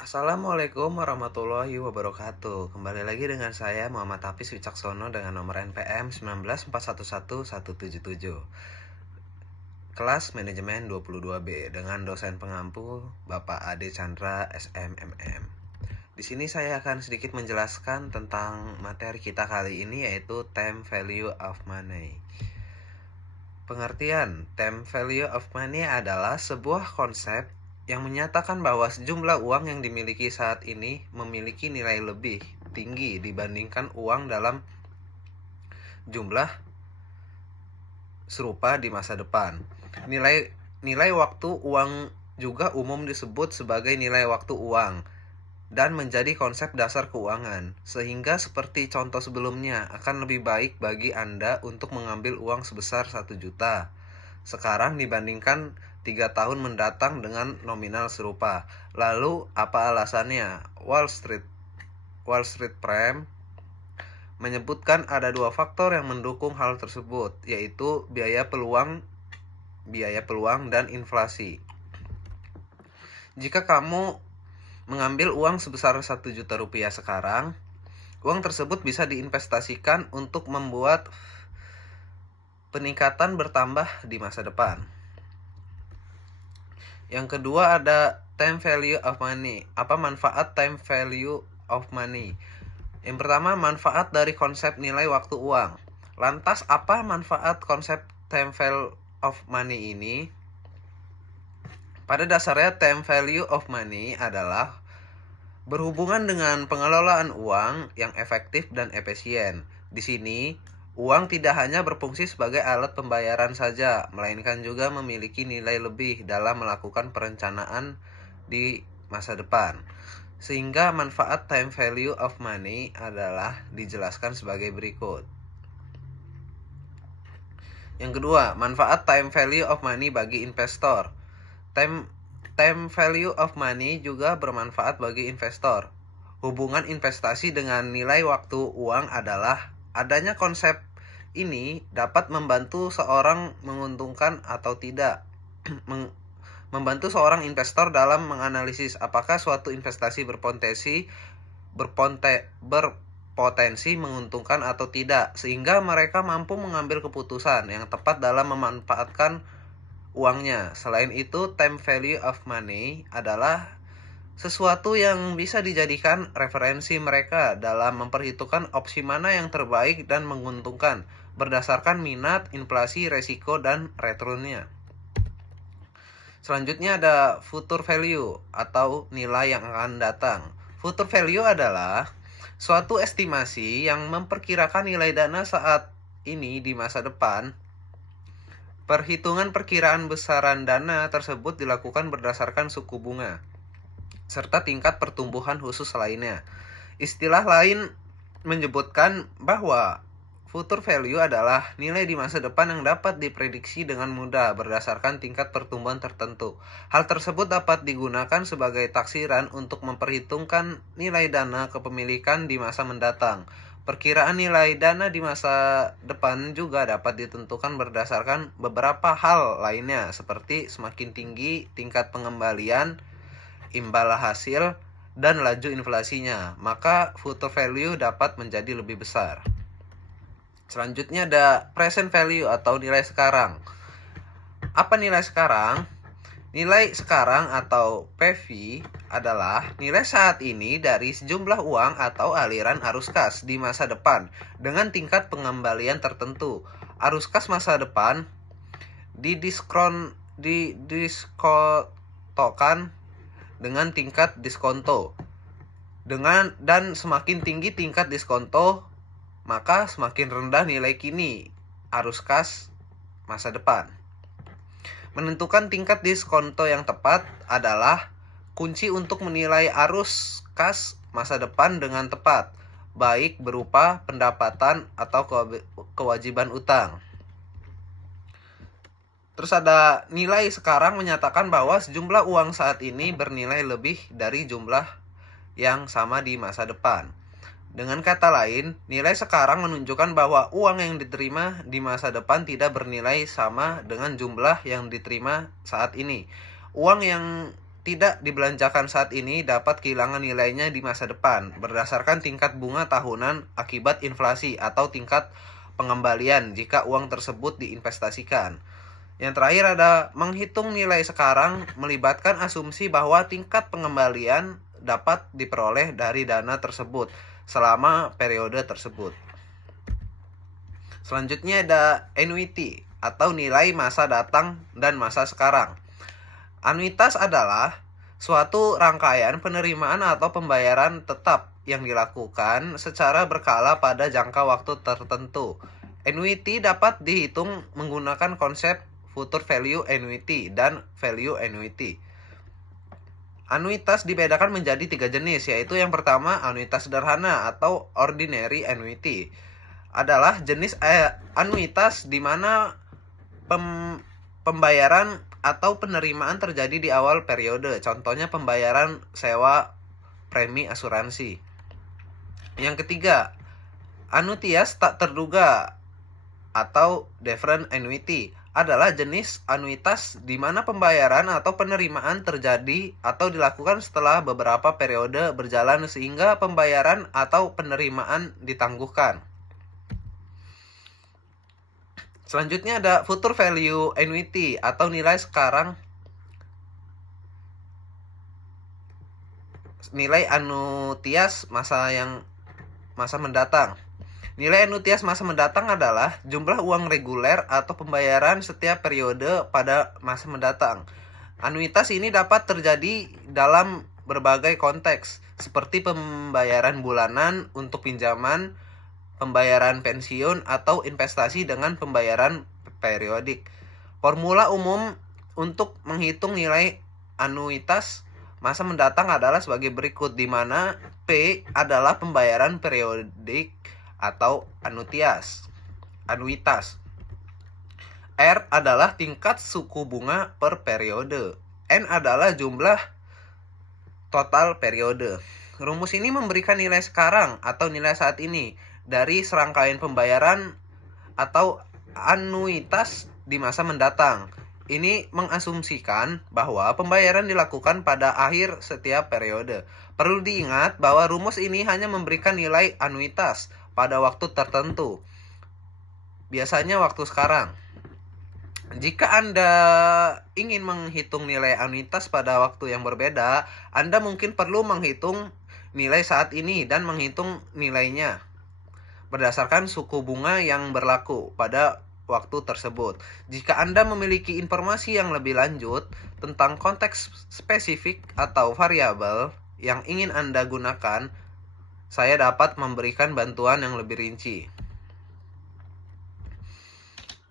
Assalamualaikum warahmatullahi wabarakatuh. Kembali lagi dengan saya Muhammad Hafiz Wicaksono dengan nomor NPM 194111177. Kelas Manajemen 22B dengan dosen pengampu Bapak Ade Chandra SMMM. Di sini saya akan sedikit menjelaskan tentang materi kita kali ini yaitu time value of money. Pengertian time value of money adalah sebuah konsep yang menyatakan bahwa sejumlah uang yang dimiliki saat ini memiliki nilai lebih tinggi dibandingkan uang dalam jumlah serupa di masa depan. Nilai waktu uang juga umum disebut sebagai nilai waktu uang dan menjadi konsep dasar keuangan, sehingga seperti contoh sebelumnya akan lebih baik bagi Anda untuk mengambil uang sebesar 1 juta sekarang dibandingkan 3 tahun mendatang dengan nominal serupa. Lalu apa alasannya? Wall Street Prime menyebutkan ada dua faktor yang mendukung hal tersebut, yaitu biaya peluang dan inflasi. Jika kamu mengambil uang sebesar 1 juta rupiah sekarang, uang tersebut bisa diinvestasikan untuk membuat peningkatan bertambah di masa depan. Yang kedua ada time value of money. Apa manfaat time value of money? Yang pertama, manfaat dari konsep nilai waktu uang. Lantas apa manfaat konsep time value of money ini? Pada dasarnya time value of money adalah berhubungan dengan pengelolaan uang yang efektif dan efisien. Di sini, uang tidak hanya berfungsi sebagai alat pembayaran saja, melainkan juga memiliki nilai lebih dalam melakukan perencanaan di masa depan. Sehingga manfaat time value of money adalah dijelaskan sebagai berikut. Yang kedua, manfaat time value of money bagi investor. Time value of money juga bermanfaat bagi investor. Hubungan investasi dengan nilai waktu uang adalah adanya konsep ini dapat membantu seorang menguntungkan atau tidak. Membantu seorang investor dalam menganalisis apakah suatu investasi berpotensi menguntungkan atau tidak, sehingga mereka mampu mengambil keputusan yang tepat dalam memanfaatkan uangnya. Selain itu, time value of money adalah sesuatu yang bisa dijadikan referensi mereka dalam memperhitungkan opsi mana yang terbaik dan menguntungkan berdasarkan minat, inflasi, resiko, dan returnnya. Selanjutnya ada future value atau nilai yang akan datang. Future value adalah suatu estimasi yang memperkirakan nilai dana saat ini di masa depan. Perhitungan perkiraan besaran dana tersebut dilakukan berdasarkan suku bunga serta tingkat pertumbuhan khusus lainnya. Istilah lain menyebutkan bahwa future value adalah nilai di masa depan yang dapat diprediksi dengan mudah berdasarkan tingkat pertumbuhan tertentu. Hal tersebut dapat digunakan sebagai taksiran untuk memperhitungkan nilai dana kepemilikan di masa mendatang. Perkiraan nilai dana di masa depan juga dapat ditentukan berdasarkan beberapa hal lainnya seperti semakin tinggi tingkat pengembalian, imbal hasil, dan laju inflasinya, maka future value dapat menjadi lebih besar. Selanjutnya ada present value atau nilai sekarang. Apa nilai sekarang? Nilai sekarang atau PV adalah nilai saat ini dari sejumlah uang atau aliran arus kas di masa depan dengan tingkat pengembalian tertentu. Arus kas masa depan didiskontokan dengan tingkat diskonto. Dan semakin tinggi tingkat diskonto, maka semakin rendah nilai kini arus kas masa depan. Menentukan tingkat diskonto yang tepat adalah kunci untuk menilai arus kas masa depan dengan tepat, baik berupa pendapatan atau kewajiban utang. Terus ada nilai sekarang menyatakan bahwa sejumlah uang saat ini bernilai lebih dari jumlah yang sama di masa depan. Dengan kata lain, nilai sekarang menunjukkan bahwa uang yang diterima di masa depan tidak bernilai sama dengan jumlah yang diterima saat ini. Uang yang tidak dibelanjakan saat ini dapat kehilangan nilainya di masa depan berdasarkan tingkat bunga tahunan akibat inflasi atau tingkat pengembalian jika uang tersebut diinvestasikan. Yang terakhir ada menghitung nilai sekarang melibatkan asumsi bahwa tingkat pengembalian dapat diperoleh dari dana tersebut selama periode tersebut. Selanjutnya ada annuity atau nilai masa datang dan masa sekarang. Anuitas adalah suatu rangkaian penerimaan atau pembayaran tetap yang dilakukan secara berkala pada jangka waktu tertentu. Annuity dapat dihitung menggunakan konsep future value annuity dan value annuity. Anuitas dibedakan menjadi 3 jenis, yaitu yang pertama anuitas sederhana atau ordinary annuity. Adalah jenis anuitas di mana pembayaran atau penerimaan terjadi di awal periode. Contohnya pembayaran sewa premi asuransi. Yang ketiga, annuitas tak terduga atau deferred annuity adalah jenis anuitas di mana pembayaran atau penerimaan terjadi atau dilakukan setelah beberapa periode berjalan sehingga pembayaran atau penerimaan ditangguhkan. Selanjutnya ada future value annuity atau nilai sekarang, nilai anuitas masa mendatang. Nilai anuitas masa mendatang adalah jumlah uang reguler atau pembayaran setiap periode pada masa mendatang. Anuitas ini dapat terjadi dalam berbagai konteks, seperti pembayaran bulanan untuk pinjaman, pembayaran pensiun, atau investasi dengan pembayaran periodik. Formula umum untuk menghitung nilai anuitas masa mendatang adalah sebagai berikut, di mana P adalah pembayaran periodik atau anuitas. R adalah tingkat suku bunga per periode. N adalah jumlah total periode. Rumus ini memberikan nilai sekarang atau nilai saat ini dari serangkaian pembayaran atau anuitas di masa mendatang. Ini mengasumsikan bahwa pembayaran dilakukan pada akhir setiap periode. Perlu diingat bahwa rumus ini hanya memberikan nilai anuitas pada waktu tertentu, biasanya waktu sekarang. Jika Anda ingin menghitung nilai anuitas pada waktu yang berbeda, Anda mungkin perlu menghitung nilai saat ini dan menghitung nilainya berdasarkan suku bunga yang berlaku pada waktu tersebut. Jika Anda memiliki informasi yang lebih lanjut tentang konteks spesifik atau variabel yang ingin Anda gunakan, saya dapat memberikan bantuan yang lebih rinci.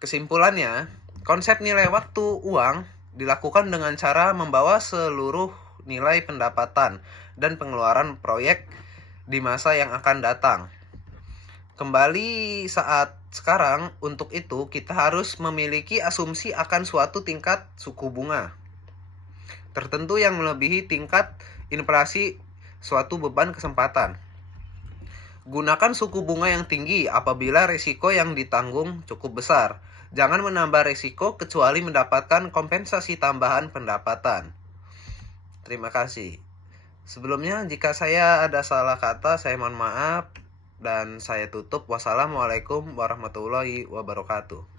Kesimpulannya, konsep nilai waktu uang dilakukan dengan cara membawa seluruh nilai pendapatan dan pengeluaran proyek di masa yang akan datang. Kembali saat sekarang, untuk itu kita harus memiliki asumsi akan suatu tingkat suku bunga tertentu yang melebihi tingkat inflasi suatu beban kesempatan. Gunakan suku bunga yang tinggi apabila risiko yang ditanggung cukup besar. Jangan menambah risiko kecuali mendapatkan kompensasi tambahan pendapatan. Terima kasih. Sebelumnya, jika saya ada salah kata, saya mohon maaf. Dan saya tutup. Wassalamualaikum warahmatullahi wabarakatuh.